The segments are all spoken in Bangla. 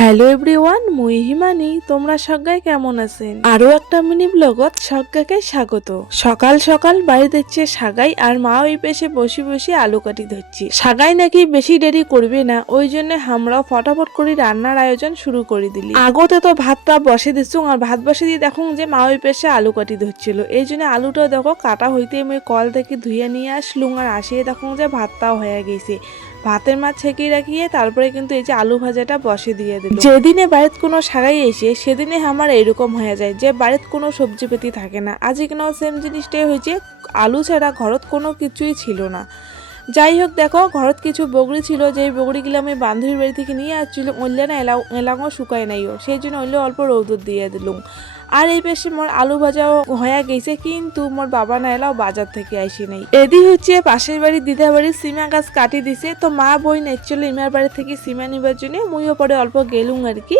হ্যালো এভরিওয়ান, মুই হিমানি। তোমরা সবাই কেমন আছেন? আরো একটা মিনি ব্লগত সবাইকে স্বাগত। সকাল সকাল বাড়ি দিচ্ছে সাগাই, আর মা ওই পেশে বসে বসে আলু কাটি ধরছি। সাগাই নাকি বেশি দেরি করবে না, ওই জন্য আমরাও ফটাফট করে রান্নার আয়োজন শুরু করে দিলি। আগতে তো ভাতটা বসে দিচ্ছু, আর ভাত বসে দিয়ে দেখুন যে মা ওই পেশে আলু কাটি ধরছিল। এই জন্য আলুটা দেখো কাটা হইতে আমি কল থেকে ধুয়ে নিয়ে আসলুম, আর আসিয়ে দেখুন যে ভাতটাও হয়ে গেছে। ভাতের মাছ ছেঁকে রাখিয়ে তারপরে কিন্তু এই যে আলু ভাজাটা বসে দিয়ে দিল। যেদিনে বাড়িতে কোনো সাগাই এসে সেদিনে আমার এরকম হয়ে যায় যে বাড়িতে কোনো সবজি পেতি থাকে না। আজকেও সেম জিনিসটাই হয়েছে, আলু ছাড়া ঘরত কোনো কিছুই ছিল না। যাই হোক, দেখো ঘরত কিছু বগড়ি ছিল, যেই বগড়িগুলো আমি বান্ধবীর বাড়ি থেকে নিয়ে আসছিল, ওইলে না এলাঙও শুকায় নাইও, সেই জন্য ওইলে অল্প রৌদর দিয়ে দিলুম। আর এই বেশি মোর আলু ভাজাও হয়ে গেছে, কিন্তু মোর বাবা না এলাও বাজার থেকে আসি নাই। এদি হচ্ছে পাশের বাড়ি দিদা বাড়ির সিমা গাছ কাটি দিছে, তো মা বই নেচ্ছিল ইমার বাড়ি থেকে সিমা নিবার জন্য, মুইও পরে অল্প গেলুম আর কি।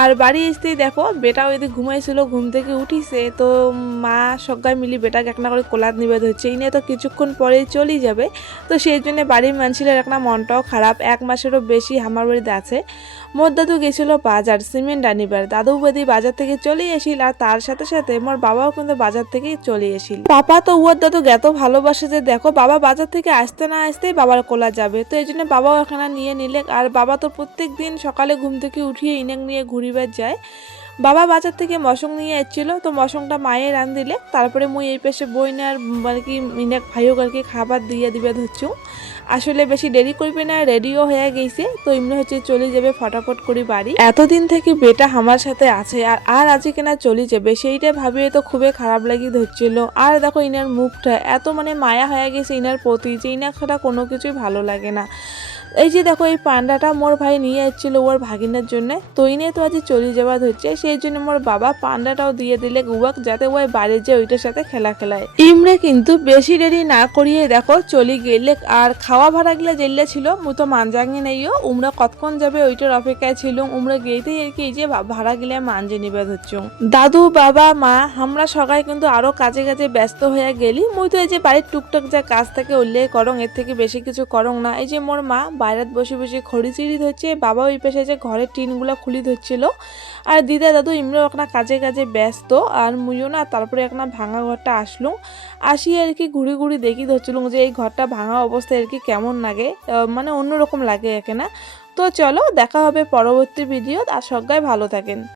আর বাড়ি আসতেই দেখো বেটাও এদিকে ঘুমাইছিল, ঘুম থেকে উঠিছে, তো মা সবাই মিলি বেটাকে একটা করে কোলাত নিবে ধরছে। এই নিয়ে তো কিছুক্ষণ পরেই চলে যাবে, তো সেই জন্য বাড়ির মানুষের একটা মনটাও খারাপ। 1 মাসেরও বেশি আমার বাড়িতে আছে। মোর দাদু গেছিল বাজার সিমেন্ট আনিবার, দাদু বাদি বাজার থেকে চলে আসিল, আর তার সাথে সাথে মোর বাবাও কিন্তু বাজার থেকেই চলে আসিল। পাপা তো ওর দাদু এত ভালোবাসে যে দেখো বাবা বাজার থেকে আসতে না আসতেই বাবার কোলা যাবে, তো এই জন্য বাবাও এখানে নিয়ে নিলে। আর বাবা তো প্রত্যেক দিন সকালে ঘুম থেকে উঠিয়ে ইনাক নিয়ে ঘুরিবার যায়। বাবা বাজার থেকে মশং নিয়ে এসেছিল, তো মশংটা মায়ে রান দিলে, তারপরে মুই এই পাশে বইনে আর আর কি মিনাক ভাইও আর কি খাবার দিয়ে দিবে ধরছু। আসলে বেশি দেরি করবে না, রেডিও হয়ে গেছে, তো এমনি হচ্ছে চলে যাবে ফটাফট করে বাড়ি। এতদিন থেকে বেটা আমার সাথে আছে, আর আর আজকে কেনা চলে যাবে, সেইটা ভাবিয়ে তো খুবই খারাপ লাগি ধরছিল। আর দেখো ইনার মুখটা এত মায়া হয়ে গেছে ইনার প্রতি, যে ইনার ছাড়া কোনো কিছুই ভালো লাগে না। এই যে দেখো এই পান্ডাটা মোর ভাই নিয়ে এসেছিল ওর ভাগিনের জন্য, তো ইনে তো আজ চলে যাওয়া হচ্ছে, সেই জন্য মোর বাবা পান্ডাটাও দিয়ে দিলে উয়াক, যাতে ওই বাড়ি যে ওইটার সাথে খেলায়। ইমরে কিন্তু বেশি দেরি না করিয়ে দেখো চলে গেলে। আর খাওয়া ভাড়া গিলা জেলে ছিল, মু তো মানজাঙ্গি নেইও, উমরা কতক্ষণ যাবে ওইটার অপেক্ষায় ছিল। উমরা গেইতেই আর কি এই যে ভাড়া গিলা মানজে নিবে হচ্ছে। দাদু বাবা মা আমরা সবাই কিন্তু আরো কাজে কাজে ব্যস্ত হয়ে গেলি। মুই তো এই যে বাড়ির টুকটাক যা কাজ থাকে উল্লেখ করং, এর থেকে বেশি কিছু করং না। এই যে মোর মা বাইরে বসে বসে খড়ি চিড়ি ধরছে, বাবা ওই পাশে যে ঘরের টিনগুলো খুলি ধরছিল, আর দিদা দাদু ইমরাও একটা কাজে কাজে ব্যস্ত। আর মুইও না তারপরে একটা ভাঙা ঘরটা আসলুম, আসি আর কি ঘুরি ঘুরি দেখি ধরছিলুম যে এই ঘরটা ভাঙা অবস্থায় আর কি কেমন লাগে, অন্যরকম লাগে একে না। তো চলো দেখা হবে পরবর্তী ভিডিও, আর সবাই ভালো থাকেন।